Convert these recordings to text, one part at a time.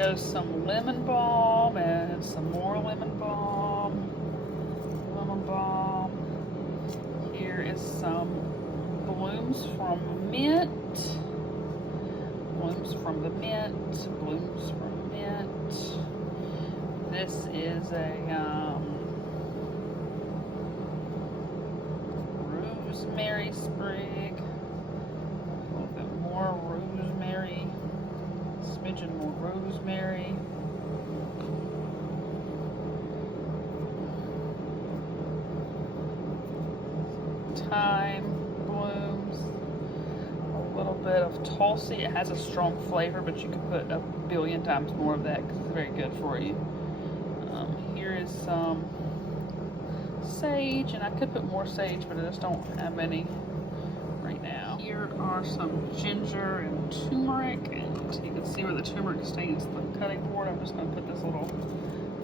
goes some lemon balm and some more lemon balm. Lemon balm. Here is some blooms from mint. Blooms from the mint. Blooms from mint. This is a rosemary sprig. A little bit more rosemary. Smidgen more rosemary. Thyme blooms. A little bit of tulsi. It has a strong flavor, but you can put a billion times more of that because it's very good for you. Here is some sage, and I could put more sage, but I just don't have any right now. Here are some ginger and turmeric, and you can see where the turmeric stains the cutting board. I'm just going to put this little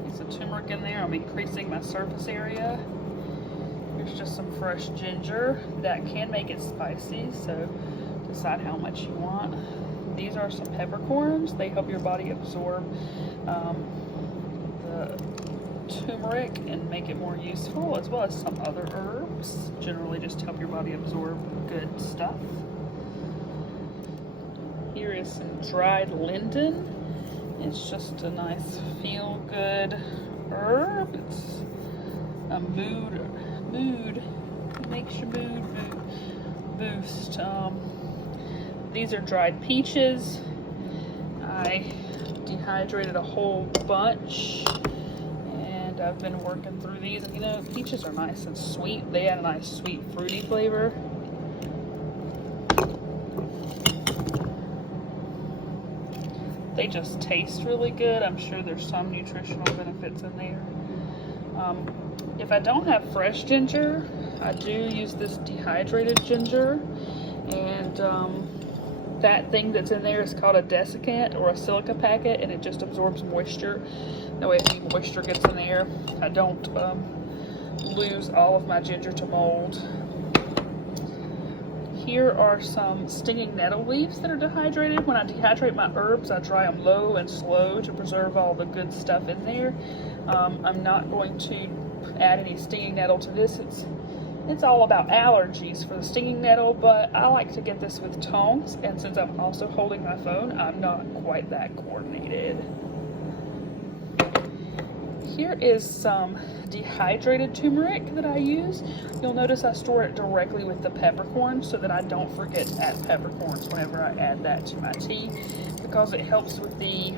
piece of turmeric in there. I'm increasing my surface area. Here's just some fresh ginger. That can make it spicy, so decide how much you want. These are some peppercorns. They help your body absorb the turmeric and make it more useful, as well as some other herbs. Generally just help your body absorb good stuff. Here is some dried linden. It's just a nice feel-good herb. It's a mood makes your mood boost. These are dried peaches. I dehydrated a whole bunch, and I've been working through these. And you know, peaches are nice and sweet. They add a nice sweet fruity flavor. They just taste really good. I'm sure there's some nutritional benefits in there. If I don't have fresh ginger, I do use this dehydrated ginger, and that thing that's in there is called a desiccant or a silica packet, and it just absorbs moisture. That way if any moisture gets in there, I don't lose all of my ginger to mold. Here are some stinging nettle leaves that are dehydrated. When I dehydrate my herbs, I dry them low and slow to preserve all the good stuff in there. I'm not going to add any stinging nettle to this. It's all about allergies for the stinging nettle, but I like to get this with tongs, and since I'm also holding my phone, I'm not quite that coordinated. Here is some dehydrated turmeric that I use. You'll notice I store it directly with the peppercorns so that I don't forget to add peppercorns whenever I add that to my tea, because it helps with the,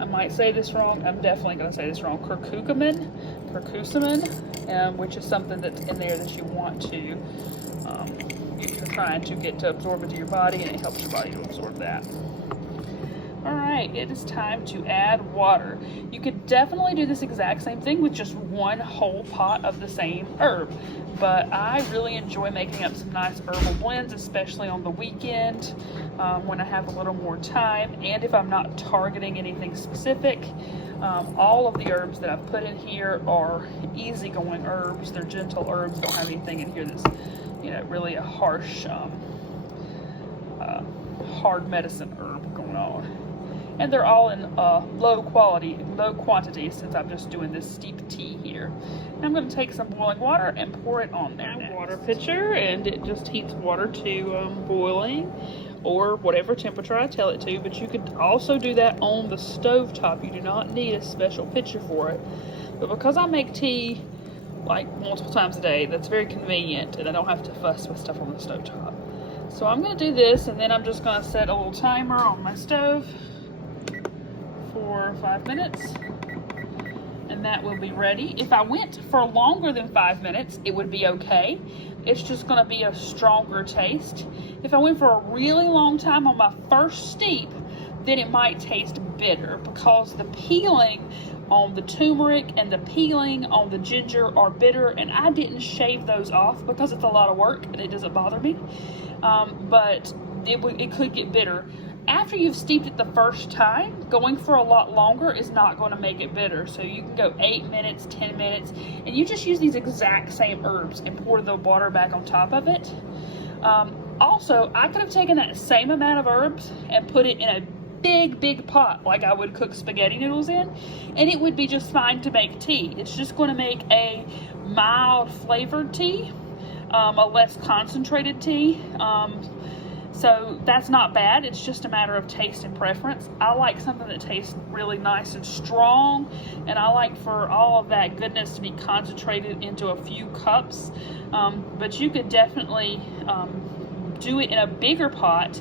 I might say this wrong, I'm definitely going to say this wrong, curcumin, which is something that's in there that you want to, you're trying to get to absorb into your body, and it helps your body to absorb that. Alright, it is time to add water. You could definitely do this exact same thing with just one whole pot of the same herb, but I really enjoy making up some nice herbal blends, especially on the weekend when I have a little more time, and if I'm not targeting anything specific. All of the herbs that I've put in here are easygoing herbs. They're gentle herbs. Don't have anything in here that's, you know, really a harsh, hard medicine herb going on. And they're all in low quantity, since I'm just doing this steep tea here. And I'm going to take some boiling water and pour it on there. Water pitcher, and it just heats water to boiling, or whatever temperature I tell it to. But you could also do that on the stove top. You do not need a special pitcher for it. But because I make tea like multiple times a day, that's very convenient, and I don't have to fuss with stuff on the stove top. So I'm going to do this, and then I'm just going to set a little timer on my stove for 5 minutes, and that will be ready. If I went for longer than 5 minutes, it would be okay. It's just going to be a stronger taste. If I went for a really long time on my first steep, then it might taste bitter, because the peeling on the turmeric and the peeling on the ginger are bitter, and I didn't shave those off because it's a lot of work and it doesn't bother me, but it could get bitter. After you've steeped it the first time, going for a lot longer is not going to make it bitter. So you can go 8 minutes, 10 minutes, and you just use these exact same herbs and pour the water back on top of it. Also, I could have taken that same amount of herbs and put it in a big pot like I would cook spaghetti noodles in, and it would be just fine to make tea. It's just going to make a mild flavored tea, a less concentrated tea. So that's not bad. It's just a matter of taste and preference. I like something that tastes really nice and strong, and I like for all of that goodness to be concentrated into a few cups. But you could definitely do it in a bigger pot,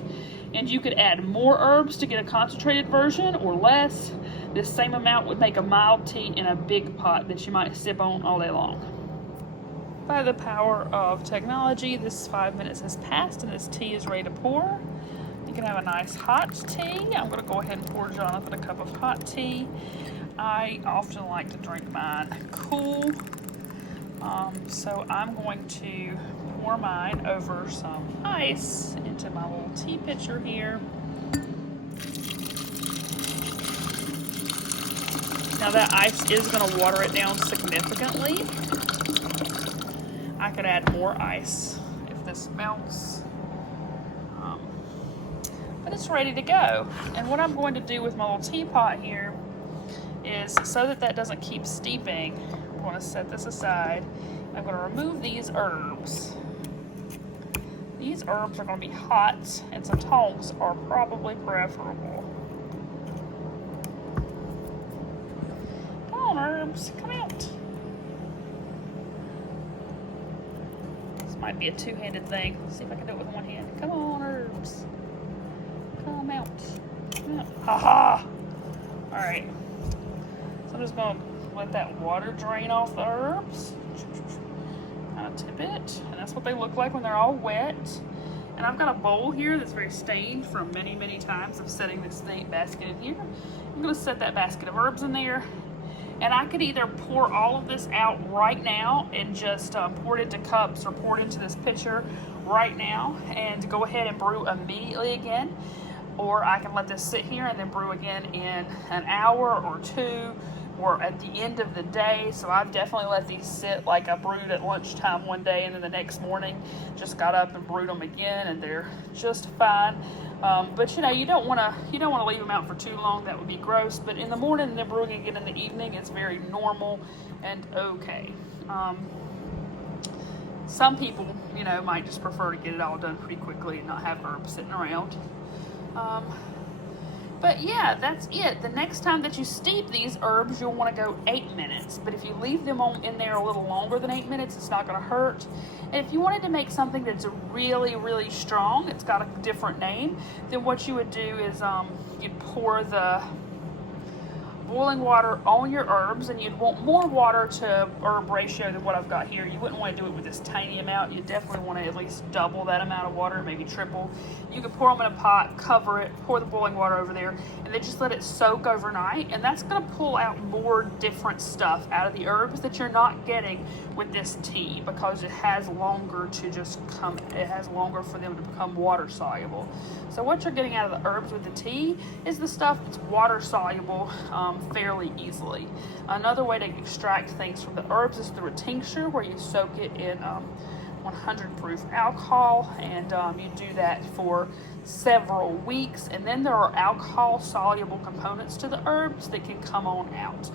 and you could add more herbs to get a concentrated version, or less. This same amount would make a mild tea in a big pot that you might sip on all day long. By the power of technology, this 5 minutes has passed and this tea is ready to pour. You can have a nice hot tea. I'm going to go ahead and pour Jonathan a cup of hot tea. I often like to drink mine cool, so I'm going to pour mine over some ice into my little tea pitcher here. Now that ice is going to water it down significantly. I could add more ice if this melts, but it's ready to go. And what I'm going to do with my little teapot here is, so that that doesn't keep steeping, I'm going to set this aside. I'm going to remove these herbs. These herbs are going to be hot, and some tongs are probably preferable. Come on, herbs, come out. Might be a two-handed thing. Let's see if I can do it with one hand. Come on, herbs. Come out. Come out. Ha-ha! Alright. So I'm just going to let that water drain off the herbs. Kind of tip it. And that's what they look like when they're all wet. And I've got a bowl here that's very stained from many, many times of setting this basket in here. I'm going to set that basket of herbs in there. And I could either pour all of this out right now and just pour it into cups, or pour it into this pitcher right now and go ahead and brew immediately again. Or I can let this sit here and then brew again in an hour or two, or at the end of the day. So I've definitely let these sit, like I brewed at lunchtime one day, and then the next morning just got up and brewed them again, and they're just fine. But you know, you don't want to leave them out for too long. That would be gross. But in the morning and then brewing again in the evening, it's very normal and okay. Some people, you know, might just prefer to get it all done pretty quickly and not have herbs sitting around. But yeah, that's it. The next time that you steep these herbs, you'll want to go 8 minutes. But if you leave them in there a little longer than 8 minutes, it's not going to hurt. And if you wanted to make something that's really, really strong, it's got a different name, then what you would do is you'd pour the boiling water on your herbs, and you'd want more water to herb ratio than what I've got here. You wouldn't want to do it with this tiny amount. You definitely want to at least double that amount of water, maybe triple. You could pour them in a pot, cover it, pour the boiling water over there, and then just let it soak overnight. And that's going to pull out more different stuff out of the herbs that you're not getting with this tea, because it has longer for them to become water soluble. So what you're getting out of the herbs with the tea is the stuff that's water soluble fairly easily. Another way to extract things from the herbs is through a tincture, where you soak it in 100 proof alcohol, and you do that for several weeks, and then there are alcohol soluble components to the herbs that can come on out.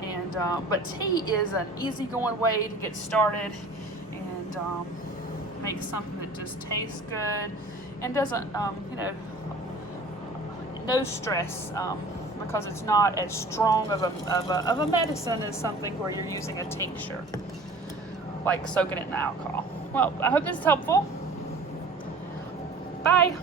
And but tea is an easygoing way to get started and make something that just tastes good and doesn't you know, no stress, because it's not as strong of a medicine as something where you're using a tincture, like soaking it in alcohol. Well, I hope this is helpful. Bye.